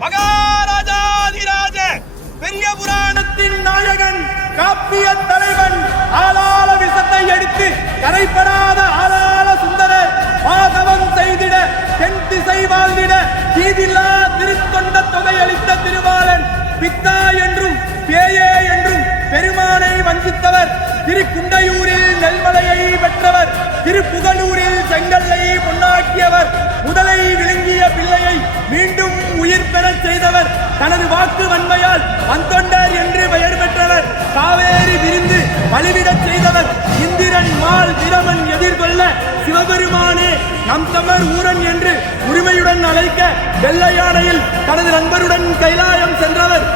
மகாராஜாதிராஜ பெரிய புராணத்தின் நாயகன் காப்பிய தலைவன் ஆளாள விஷத்தை எடுத்து கரைப்படாத ஆளாள சுந்தரர் பாதவம் செய்திட தென் திசை வாழ்ந்திட தீதில்லா திருத்தொண்ட தொகை அளித்த திருவாளன் பித்தா என்றும் பேயே என்றும் பெருமானை வஞ்சித்தவர் திருக்குண்டையூரில் நெல்மலையை பெற்றவர் திருப்புகலூரில் செங்கல்லை பொன்னாக்கியவர் முதலை விழுங்கிய பிள்ளையை மீண்டும் உயிர் பெறச் செய்தவர் தனது வாக்கு வன்மையால் வந்தொண்டர் என்று பெயர் பெற்றவர் காவேரி விரிந்து வழிவிடச் செய்தவர் இந்திரன் மால் வீரமன் எதிர்கொள்ள சிவபெருமானே நம் தமர் ஊரன் என்று உரிமையுடன் அழைக்க வெள்ளை யானையில் தனது நண்பருடன் கைலாயம் சென்றவர்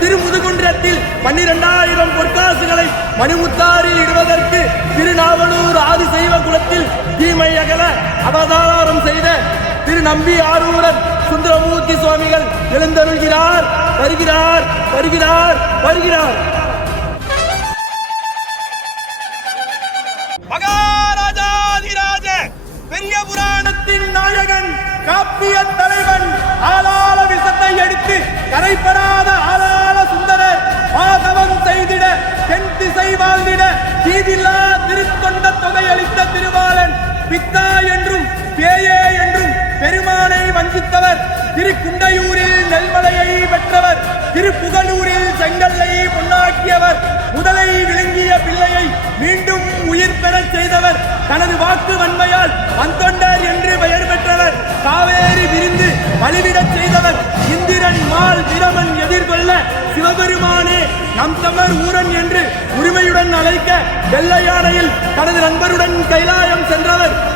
திருமுதுகுன்றத்தில் 12,000 பொற்காசுகளை மணிமுத்தாரில் இடுவதற்கு திருநாவலூர் ஆதிசைவ குலத்தில் தீமை அகல அவதாரம் செய்த நம்பி ஆரூரன் சுந்தரமூர்த்தி சுவாமிகள் எழுந்தருள்கிறார். வருகிறார் வருகிறார் வருகிறார். மகாராஜாதிராஜ பெரிய புராணத்தின் நாயகன் காப்பிய தலைவன் ஆளாள விஷத்தை எடுத்து கரைப்படாத ஆளாள சுந்தரர் பாதவம் செய்திட தென் திசை வாழ்ந்திட தீதில்லா திருத்தொண்ட தொகை அளித்த திருவாளன் பித்தா என்றும் பேயே என்றும் பெருமானை வஞ்சித்தவர் திருக்குண்டையூரில் நெல்மலையை பெற்றவர் திருப்புகலூரில் செங்கல்லை பொன்னாக்கியவர் முதலை விழுங்கிய பிள்ளையை மீண்டும் உயிர் பெறச் செய்தவர் தனது வாக்கு வன்மையால் வந்தொண்டர் என்று பெயர் பெற்றவர் காவேரி விரிந்து வழிவிடச் செய்தவர் இந்திரன் மால் வீரமன் எதிர்கொள்ள சிவபெருமானே நம் தமர் ஊரன் என்று உரிமையுடன் அழைக்க வெள்ளை யானையில் தனது நண்பருடன் கைலாயம் சென்றவர்